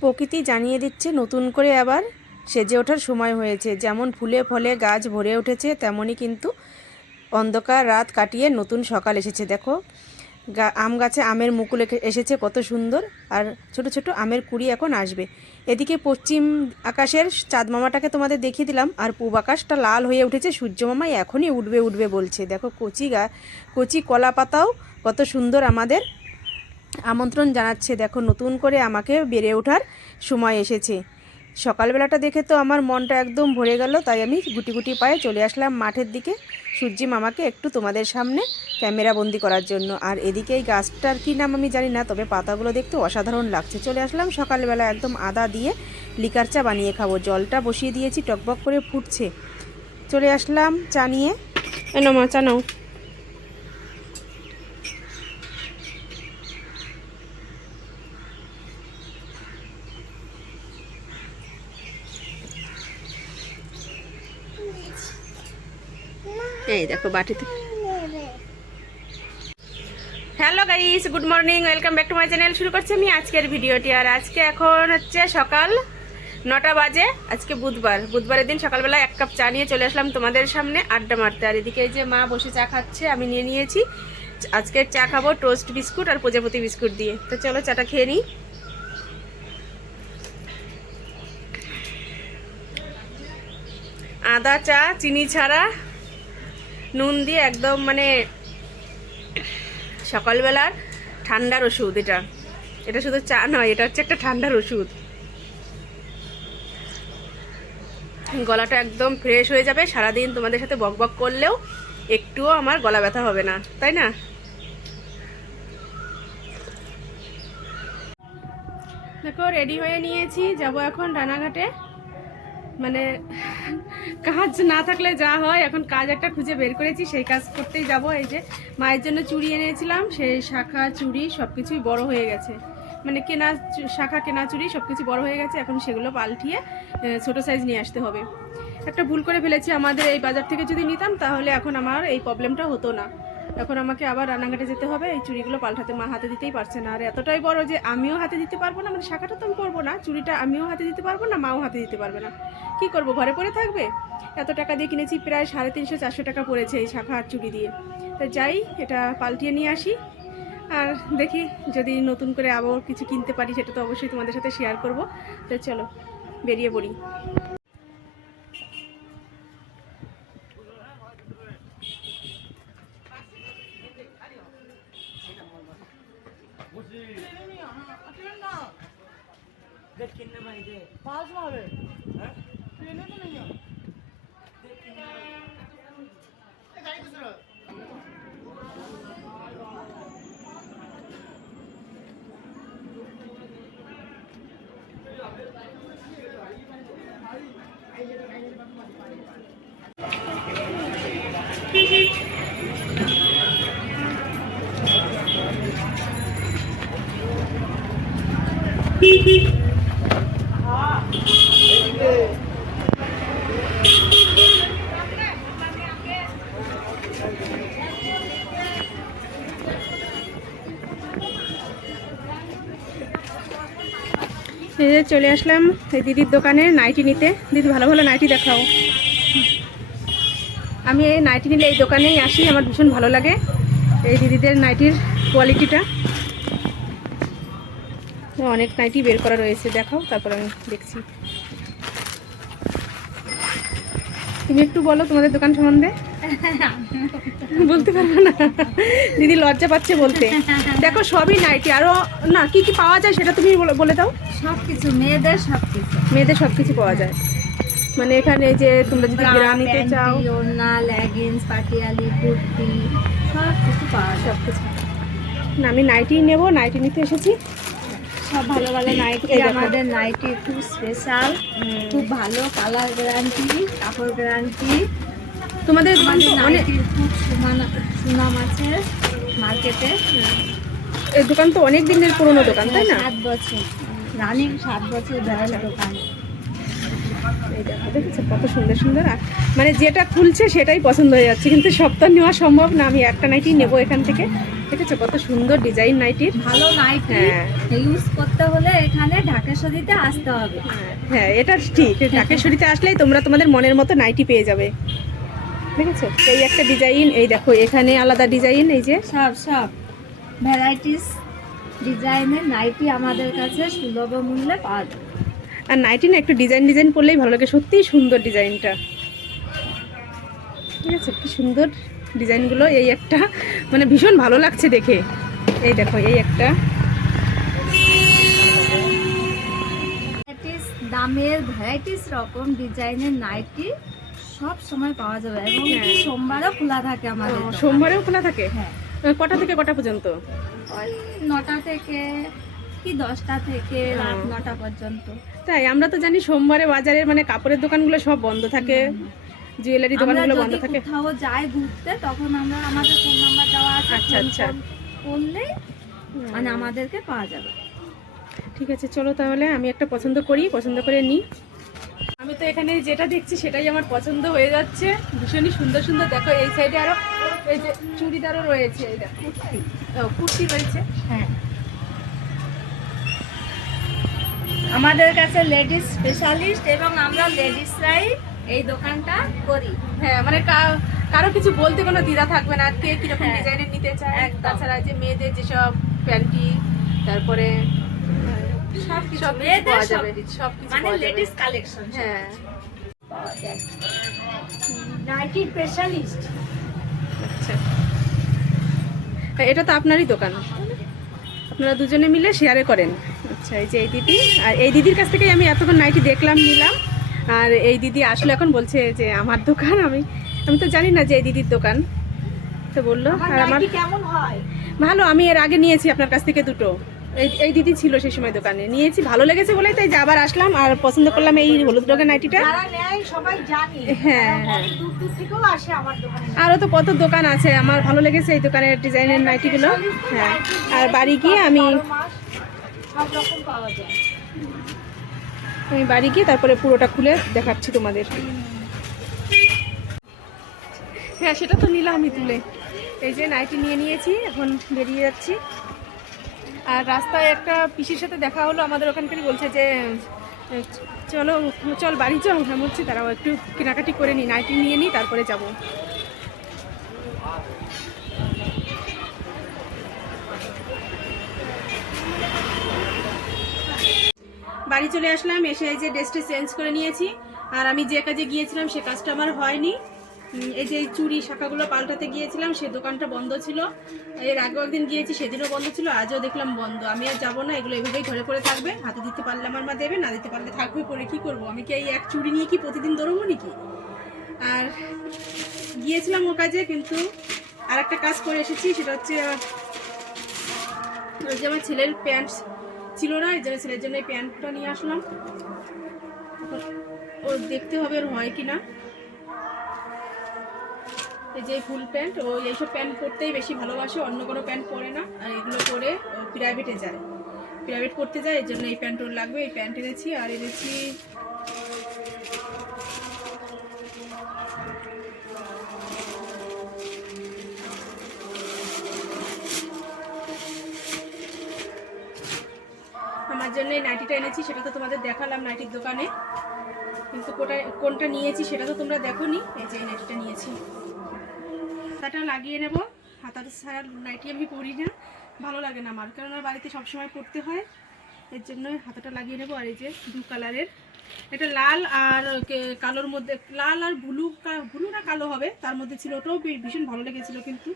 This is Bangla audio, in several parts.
প্রকৃতি জানিয়ে দিচ্ছে নতুন করে আবার সেজে ওঠার সময় হয়েছে। যেমন ফুলে ফলে গাছ ভরে উঠেছে তেমনই কিন্তু অন্ধকার রাত কাটিয়ে নতুন সকাল এসেছে। দেখো আম গাছে আমের মুকুল এসেছে কত সুন্দর। আর ছোট ছোট আমের কুড়ি এখন আসবে। এদিকে পশ্চিম আকাশের চাঁদ মামাটাকে তোমাদের দেখিয়ে দিলাম। আর পূব আকাশটা লাল হয়ে উঠেছে, সূর্য মামা এখনই উঠবে উঠবে বলছে। দেখো কচি গা, কচি কলা পাতাও কত সুন্দর আমাদের আমন্ত্রণ জানাচ্ছে, দেখো, নতুন করে আমাকে বেড়ে ওঠার সময় এসেছে। সকালবেলাটা দেখে তো আমার মনটা একদম ভরে গেল, তাই আমি গুটি গুটি পায়ে চলে আসলাম মাঠের দিকে সূর্যি মামাকে একটু তোমাদের সামনে ক্যামেরা বন্দি করার জন্য। আর এদিকে এই গাছটার কী নাম আমি জানি না, তবে পাতাগুলো দেখতে অসাধারণ লাগছে। চলে আসলাম সকালবেলা একদম আদা দিয়ে লিকার চা বানিয়ে খাব। জলটা বসিয়ে দিয়েছি, টকবক করে ফুটছে। চলে আসলাম চা নিয়ে। এনো মা, চা নাও। এই দেখো বাটিতে। Hello guys good morning welcome back to my channel শুরু করছি আমি আজকের ভিডিওটি। আর আজকে এখন হচ্ছে সকাল নটা বাজে, আজকে বুধবার। বুধবারের দিন সকালবেলা এক কাপ চা নিয়ে চলে আসলাম তোমাদের সামনে আড্ডা মারতে। আর এদিকে যে মা বসে চা খাচ্ছে, আমি নিয়ে নিয়েছি। আজকে চা খাব টোস্ট বিস্কুট আর প্রজাপতি বিস্কুট দিয়ে। তো চলো চাটা খেয়ে নিই। আদা চা, চিনি ছাড়া নুন দিয়ে একদম মানে সকালবেলার ঠান্ডার ওষুধ এটা। এটা শুধু চা নয়, এটা হচ্ছে একটা ঠান্ডার ওষুধ। গলাটা একদম ফ্রেশ হয়ে যাবে, সারাদিন তোমাদের সাথে বক বক করলেও একটুও আমার গলা ব্যথা হবে না, তাই না? দেখো রেডি হয়ে নিয়েছি, যাব এখন রানাঘাটে। মানে কাজ না থাকলে যা হয়, এখন কাজ একটা খুঁজে বের করেছি, সেই কাজ করতেই যাব। এই যে মায়ের জন্য চুড়ি এনেছিলাম, সেই শাখা চুড়ি সব কিছুই বড় হয়ে গেছে। মানে কেনা শাখা কেনা চুড়ি সব কিছু বড় হয়ে গেছে, এখন সেগুলো পাল্টিয়ে ছোট সাইজ নিয়ে আসতে হবে। একটা ভুল করে ফেলেছি, আমাদের এই বাজার থেকে যদি নিতাম, তাহলে এখন আমার এই প্রবলেমটা হতো না। এখন আমাকে আবার রান্নাঘাটে যেতে হবে। এই চুড়িগুলো পাল্টাতে মা হাতে দিতেই পারছে না। আর এতটাই বড় যে আমিও হাতে দিতে পারব না মানে শাখাটা তো আমি করব না। চুড়িটা আমিও হাতে দিতে পারব না, মাও হাতে দিতে পারবে না। কি করব, ঘরে পড়ে থাকবে? এত টাকা দিয়ে কিনেছি, প্রায় সাড়ে তিনশো, চারশো টাকা পড়েছে এই শাখা আর চুড়ি দিয়ে। তো যাই, এটা পাল্টিয়ে নিয়ে আসি। আর দেখি যদি নতুন করে আবার কিছু কিনতে পারি, সেটা তো অবশ্যই তোমাদের সাথে শেয়ার করব। তো চলো, বেরিয়ে পড়ি। గట్ కింద ఇది పాస్ మావే పేరు যে চলে আসলাম এই দিদির দোকানে নাইটি নিতে। দিদি, ভালো ভালো নাইটি দেখাও। আমি এই নাইটি নিলে এই দোকানেই আসি, আমার ভীষণ ভালো লাগে এই দিদিদের নাইটির কোয়ালিটিটা। অনেক নাইটি বের করা রয়েছে, দেখাও, তারপর আমি দেখছি। তুমি একটু বলো তোমাদের দোকান সম্বন্ধে। বলতে পারব না। দিদি লজ্জা পাচ্ছে বলতে। দেখো সবই নাইটি। আরও না কি কি পাওয়া যায় সেটা তুমি বলে- দাও। সব কিছু মেয়েদের সব কিছু মেয়েদের সব কিছু পাওয়া যায়। মানে এখানে যে তোমরা যদি নিতে চাও। ওড়না লেগিংস পাটিয়ালি কুর্তি সব কিছু পাওয়া সব কিছু না আমি নাইটি নেব নাইটি নিতে এসেছি। সব ভালো ভালো নাইটি আমাদের নাইটি খুব স্পেশাল খুব ভালো কালার গ্যারান্টি কাপড় গ্যারান্টি তোমাদের নাইটির খুব সুনাম সুনাম আছে মার্কেটে এই দোকান তো অনেক দিনের পুরোনো দোকান তাই না? সাত বছর রানিং সাত বছর ধরে দোকান। এই দেখো দেখেছ কত সুন্দর সুন্দর। আর মানে যেটা খুলছে সেটাই পছন্দ হয়ে যাচ্ছে। কিন্তু সব তো নেওয়া সম্ভব না আমি একটা নাইটি নেব এখান থেকে। দেখেছ কত সুন্দর ডিজাইন নাইটির ভালো নাইট হ্যাঁ। ইউজ করতে হলে এখানে ঢাকেশ্বরীতে আসতে হবে। হ্যাঁ এটা ঠিক। ঢাকেশ্বরীতে আসলেই তোমরা তোমাদের মনের মতো নাইটি পেয়ে যাবে। দেখেছ? এই একটা ডিজাইন এই দেখো এখানে আলাদা ডিজাইন এই যে। সব সব। ভ্যারাইটিস ডিজাইনের নাইটি আমাদের কাছে সুলভ মূল্যে পাওয়া যায় আর নাইটি না একটু ডিজাইন ডিজাইন করলেই ভালো লাগে। সত্যিই সুন্দর ডিজাইনটা ঠিক আছে কি সুন্দর ডিজাইনগুলো এই একটা মানে ভীষণ ভালো লাগছে দেখে। এই দেখো এই একটা। দামের ভ্যারাইটিস রকম ডিজাইনের নাইটি সব সময় পাওয়া যাবে। এবং হ্যাঁ। সোমবারও খোলা থাকে আমাদের। সোমবারেও খোলা থাকে? হ্যাঁ। কটা থেকে কটা পর্যন্ত? ওই নটা থেকে কি দশটা থেকে রাত নটা পর্যন্ত। তাই আমরা তো জানি সোমবারে বাজারের মানে কাপড়ের দোকানগুলো সব বন্ধ থাকে জুয়েলারি আমরা দোকানগুলো বন্ধ থাকে। কোথাও যাই ঘুরতে তখন আমরা আমাদের ফোন নাম্বার দেওয়া আছে আচ্ছা, আচ্ছা। কর- করলেই মানে আমাদেরকে পাওয়া যাবে। ঠিক আছে চলো তাহলে আমি একটা পছন্দ করি পছন্দ করে নিই। আমি তো এখানে যেটা দেখছি সেটাই আমার পছন্দ হয়ে যাচ্ছে। ভীষণই সুন্দর সুন্দর দেখো এই সাইডে আরও এই যে চুড়িদারও রয়েছে কুর্তি। কুর্তি রয়েছে। হ্যাঁ। আমাদের কাছে লেডিস স্পেশালিস্ট এবং আমরা লেডিসরাই এই দোকানটা করি। হ্যাঁ মানে কারও কিছু বলতে কোনো দ্বিধা থাকবে না কে কীরকম হ্যাঁ। ডিজাইনের নিতে চায়। তাছাড়া যে মেয়েদের যেসব প্যান্টি তারপরে সব কিছু সব মেয়েদের পাওয়া যাবে কিছু। সব কিছু মানে লেডিস কালেকশন হ্যাঁ। Nightie specialist. আচ্ছা। এটা তো আপনারই দোকান। আপনারা দুজনে মিলে শেয়ারে করেন। আচ্ছা এই যে এই দিদি আর এই দিদির কাছ থেকেই আমি এতক্ষণ নাইটি দেখলাম নিলাম। আর এই দিদি আসলে এখন বলছে যে আমার দোকান আমি আমি তো জানি না যে এই দিদির দোকান। তো বলল আর আমার কেমন হয়? ভালো আমি এর আগে নিয়েছি আপনার কাছ থেকে দুটো। এই দিদি ছিল সেই সময় দোকানে। নিয়েছি ভালো লেগেছে বলেই তাই আবার আসলাম আর পছন্দ করলাম এই হলুদ রঙের নাইটিটা। হ্যাঁ হ্যাঁ। আরও তো কত দোকান আছে আমার ভালো লেগেছে এই দোকানের ডিজাইনের নাইটিগুলো। হ্যাঁ আর বাড়ি গিয়ে আমি সব রকম পাওয়া যায়। আমি বাড়ি গিয়ে তারপরে পুরোটা খুলে দেখাচ্ছি তোমাদের। হ্যাঁ সেটা তো নিলাম আমি তুলে। এই যে নাইটি নিয়ে নিয়েছি, এখন বেরিয়ে যাচ্ছি। আর রাস্তায় একটা পিসির সাথে দেখা হলো, আমাদের ওখানকারই বলছে যে, চলো, চল বাড়ি চল, আমি বলছি, তারাও একটু কেনাকাটি করে নিই নাইটি নিয়ে নিই তারপরে যাব। বাড়ি চলে আসলাম, এসে এই যে ড্রেসটি চেঞ্জ করে নিয়েছি। আর আমি যে কাজে গিয়েছিলাম, সে কাজটা আমার হয়নি। এই যে চুড়ি শাখাগুলো পাল্টাতে গিয়েছিলাম, সে দোকানটা বন্ধ ছিল। এর আগেও একদিন গিয়েছি, সেদিনও বন্ধ ছিল, আজও দেখলাম বন্ধ। আমি আর যাব না, এগুলো এভাবেই ঘরে পড়ে থাকবে। হাতে দিতে পারলে আমার মা দেবে, না দিতে পারলে থাকবে পরে কি করব? আমি কি এই এক চুড়ি নিয়ে কি প্রতিদিন দৌড়বো নাকি? আর গিয়েছিলাম ও কাজে, কিন্তু আর একটা কাজ করে এসেছি, সেটা হচ্ছে যে আমার ছেলের প্যান্ট ছিল না, এই জন্য ছেলের জন্য এই প্যান্টটা নিয়ে আসলাম। ও দেখতে হবে ওর হয় কি না এই যে ফুল প্যান্ট, ও এইসব প্যান্ট পরতেই বেশি ভালোবাসে, অন্য কোনো প্যান্ট পরে না, আর এগুলো পরে প্রাইভেটে যায়। প্রাইভেট করতে যায় এর জন্য এই প্যান্ট ওর লাগবে, এই প্যান্ট এনেছি, আর এনেছি জন্য নাইটিটা এনেছি, সেটা তো তোমাদের দেখালাম নাইটির দোকানে। কিন্তু কোটা কোনটা নিয়েছি সেটা তো তোমরা দেখো নি এই যে নাইটিটা নিয়েছি। হাতাটা লাগিয়ে নেব। হাতাটা ছাড়া নাইটি আমি পরি না। ভালো লাগে না আমার। কারণ বাড়িতে সবসময় পরতে হয়। এর জন্য হাতাটা লাগিয়ে নেব। আর এই যে দু কালারের এটা লাল আর কালোর মধ্যে, লাল আর ব্লু ব্লু না কালো হবে? তার মধ্যে ছিল ওটাও ভীষণ ভালো লেগেছিল, কিন্তু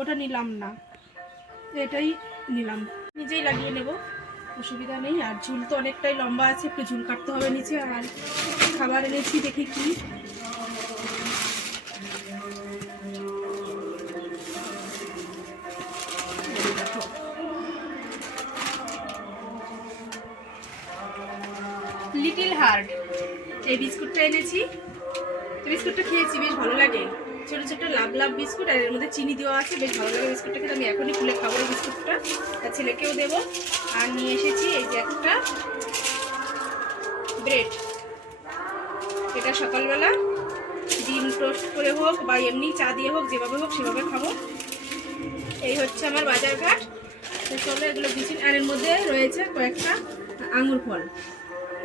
ওটা নিলাম না। এটাই নিলাম। নিজেই লাগিয়ে নেব। অসুবিধা নেই, আর ঝুল তো অনেকটাই লম্বা আছে, একটু ঝুল কাটতে হবে নিচে, আর খাবার এনেছি দেখি কি। লিটিল হার্ট এই বিস্কুটটা এনেছি। বিস্কুটটা খেয়েছি, বেশ ভালো লাগে। ছোট ছোট লাভ লাভ বিস্কুট আর এর মধ্যে চিনি দেওয়া আছে। বেশ ভালো লাগে বিস্কুটটা খেতে। আমি এখনই খুলে খাব বিস্কুটটা। আর ছেলেকেও দেবো। আর নিয়ে এসেছি এই যে একটা ব্রেড। এটা সকালবেলা। ডিম টোস্ট করে হোক বা এমনি চা দিয়ে হোক, যেভাবে হোক সেভাবে খাব। এই হচ্ছে আমার বাজারঘাট। তো চলো এগুলো গুছি আর এর মধ্যে রয়েছে কয়েকটা আঙুর ফল।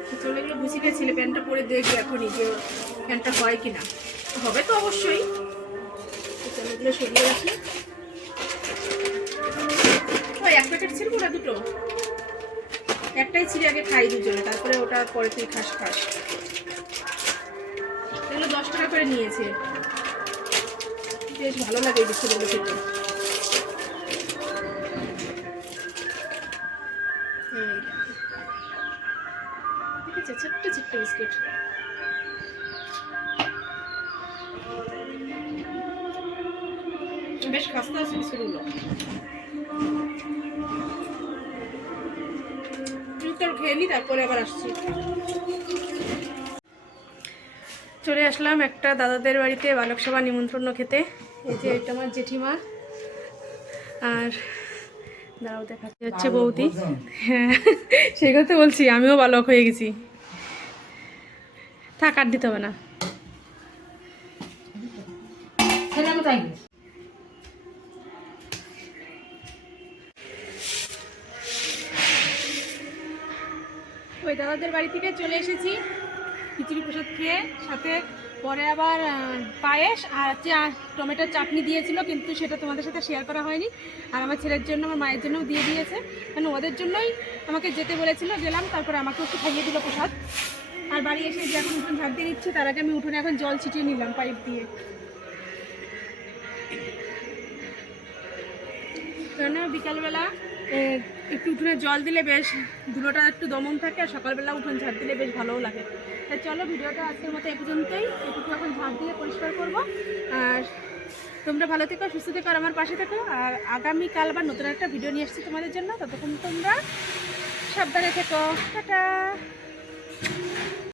তো চলো এগুলো গুছিয়ে ছেলে প্যান্টটা পরে দেখবি এখনই যে প্যান্টটা হয় কি না হবে তো অবশ্যই। এগুলো সরিয়ে রাখি। ওই, এক প্যাকেট ছিল ওটা দুটো? একটাই ছিঁড়ে আগে খাই দুজনে, তারপরে ওটা পরে তুই খাস খাস। এগুলো দশ টাকা করে নিয়েছে। বেশ ভালো লাগে এই বিস্কুটগুলো খেতে। ঠিক আছে ছোট্ট ছোট্ট বিস্কুট। বেশ খাস্তা আছে বিস্কুটগুলো খেয়ে নি তারপরে আবার আসছি। চলে আসলাম একটা দাদাদের বাড়িতে বালক সভা নিমন্ত্রণ খেতে। এই যে এটা আমার জেঠিমা। আর দাঁড়াও দেখাচ্ছে হচ্ছে বৌদি। হ্যাঁ সেই কথা বলছি আমিও বালক হয়ে গেছি। থাক আর দিতে হবে না। ওই বাড়ি থেকে চলে এসেছি। খিচুড়ি প্রসাদ খেয়ে, সাথে পরে আবার পায়েস আর হচ্ছে টমেটোর চাটনি দিয়েছিল, কিন্তু সেটা তোমাদের সাথে শেয়ার করা হয়নি। আর আমার ছেলের জন্য, আমার মায়ের জন্যও দিয়ে দিয়েছে। মানে ওদের জন্যই আমাকে যেতে বলেছিল, গেলাম, তারপরে আমাকে একটু খাইয়ে দিল প্রসাদ। আর বাড়ি এসে যে এখন উঠোন ঝাড় দিয়ে দিচ্ছে তার আগে আমি উঠোনে এখন জল ছিটিয়ে নিলাম পাইপ দিয়ে। কেন বিকালবেলা একটু উঠোনে জল দিলে বেশ, ধুলোটা একটু দমন থাকে আর সকালবেলা উঠোন ঝাড় দিলে বেশ ভালোও লাগে। তাই চলো ভিডিওটা আজকের মতো এ পর্যন্তই। এটুকু এখন ঝাড় দিয়ে পরিষ্কার করব। আর তোমরা ভালো থেকো, সুস্থ থেকো আর আমার পাশে থেকো। আর আগামীকাল বা নতুন একটা ভিডিও নিয়ে এসছি তোমাদের জন্য। ততক্ষণ তোমরা সাবধানে থেকো। টাটা!